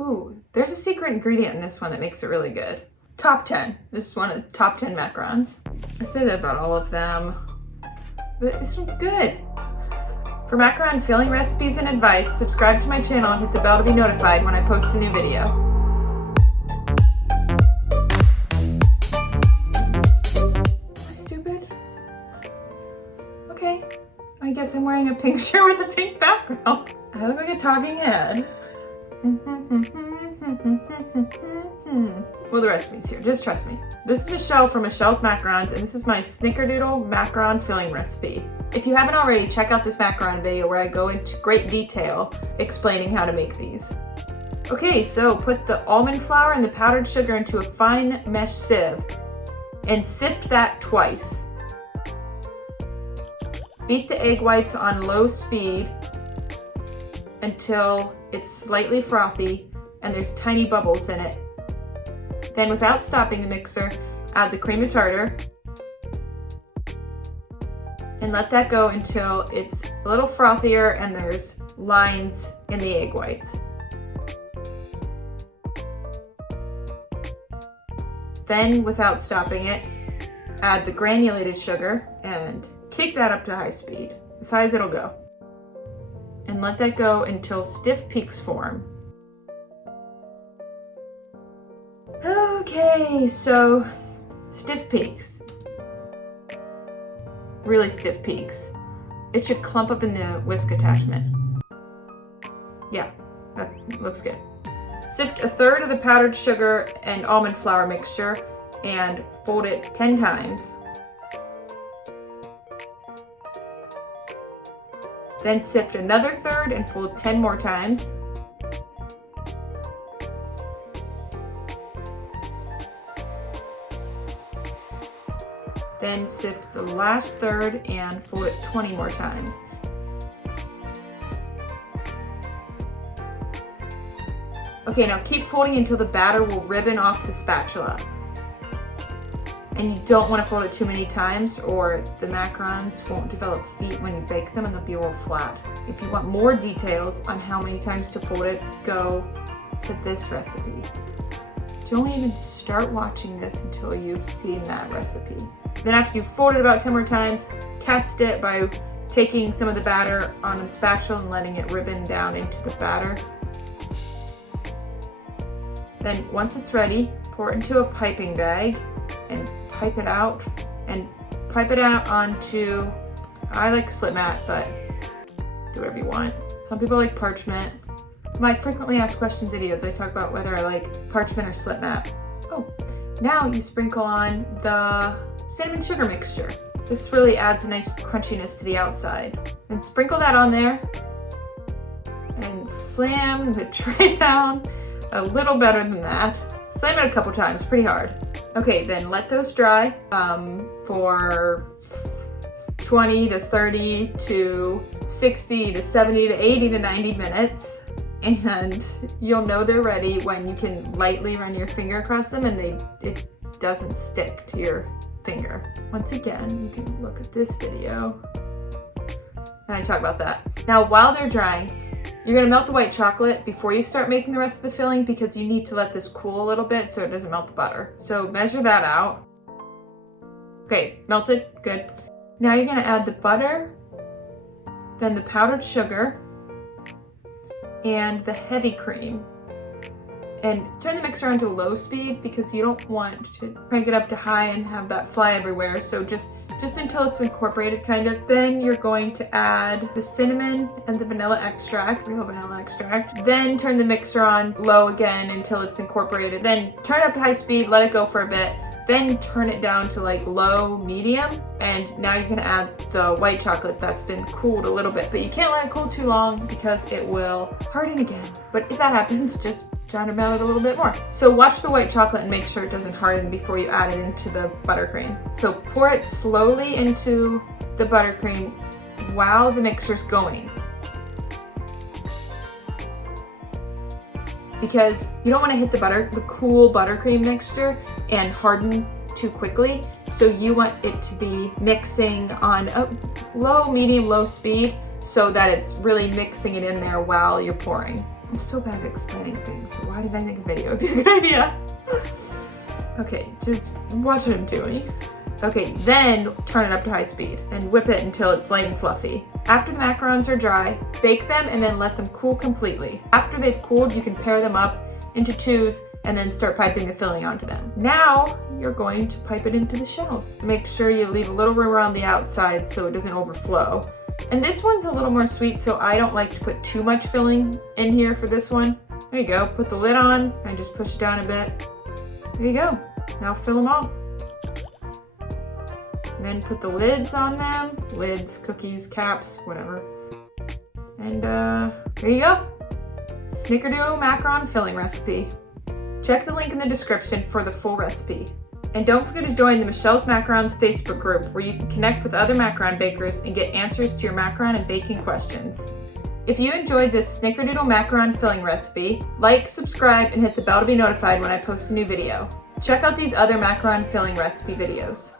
Ooh, there's a secret ingredient in this one that makes it really good. Top 10. This is one of the top 10 macarons. I say that about all of them, but this one's good. For macaron filling recipes and advice, subscribe to my channel and hit the bell to be notified when I post a new video. Am I stupid? Okay, I guess I'm wearing a pink shirt with a pink background. I look like a talking head. Well, the recipe's here, just trust me. This is Michelle from Michelle's Macarons, and this is my Snickerdoodle Macaron Filling Recipe. If you haven't already, check out this macaron video where I go into great detail explaining how to make these. Okay, so put the almond flour and the powdered sugar into a fine mesh sieve and sift that twice. Beat the egg whites on low speed until it's slightly frothy and there's tiny bubbles in it. Then, without stopping the mixer, add the cream of tartar and let that go until it's a little frothier and there's lines in the egg whites. Then, without stopping it, add the granulated sugar and kick that up to high speed, as high as it'll go. And let that go until stiff peaks form. Okay, so stiff peaks. Really stiff peaks. It should clump up in the whisk attachment. Yeah, that looks good. Sift a third of the powdered sugar and almond flour mixture and fold it 10 times. Then sift another third and fold 10 more times. Then sift the last third and fold it 20 more times. Okay, now keep folding until the batter will ribbon off the spatula. And you don't want to fold it too many times or the macarons won't develop feet when you bake them and they'll be real flat. If you want more details on how many times to fold it, go to this recipe. Don't even start watching this until you've seen that recipe. Then after you've folded about 10 more times, test it by taking some of the batter on the spatula and letting it ribbon down into the batter. Then once it's ready, pour it into a piping bag and pipe it out onto, I like slip mat, but do whatever you want. Some people like parchment. In my frequently asked question videos, I talk about whether I like parchment or slip mat. Oh, now you sprinkle on the cinnamon sugar mixture. This really adds a nice crunchiness to the outside. And sprinkle that on there and slam the tray down a little better than that. Slam it a couple times, pretty hard. Okay, then let those dry for 20 to 30 to 60 to 70 to 80 to 90 minutes. And you'll know they're ready when you can lightly run your finger across them and it doesn't stick to your finger. Once again, you can look at this video and I talk about that. Now, while they're drying, you're gonna melt the white chocolate before you start making the rest of the filling because you need to let this cool a little bit so it doesn't melt the butter. So measure that out. Okay, melted, good. Now you're gonna add the butter, then the powdered sugar, and the heavy cream. And turn the mixer on to low speed because you don't want to crank it up to high and have that fly everywhere. So just until it's incorporated kind of. Then you're going to add the cinnamon and the vanilla extract, real vanilla extract. Then turn the mixer on low again until it's incorporated. Then turn it up to high speed, let it go for a bit. Then turn it down to like low, medium. And now you're gonna add the white chocolate that's been cooled a little bit, but you can't let it cool too long because it will harden again. But if that happens, just try to melt it a little bit more. So watch the white chocolate and make sure it doesn't harden before you add it into the buttercream. So pour it slowly into the buttercream while the mixer's going. Because you don't want to hit the cool buttercream mixture and harden too quickly. So you want it to be mixing on a low, medium, low speed so that it's really mixing it in there while you're pouring. I'm so bad at explaining things, so why did I think a video would be a good idea? Okay, just watch what I'm doing. Okay, then turn it up to high speed and whip it until it's light and fluffy. After the macarons are dry, bake them and then let them cool completely. After they've cooled, you can pair them up into twos and then start piping the filling onto them. Now, you're going to pipe it into the shells. Make sure you leave a little room around the outside so it doesn't overflow. And this one's a little more sweet, so I don't like to put too much filling in here for this one. There you go, put the lid on and just push it down a bit. There you go, now fill them all. And then put the lids on them. Lids, cookies, caps, whatever. And there you go. Snickerdoodle Macaron Filling Recipe. Check the link in the description for the full recipe. And don't forget to join the Michelle's Macarons Facebook group where you can connect with other macaron bakers and get answers to your macaron and baking questions. If you enjoyed this Snickerdoodle Macaron Filling Recipe, like, subscribe, and hit the bell to be notified when I post a new video. Check out these other macaron filling recipe videos.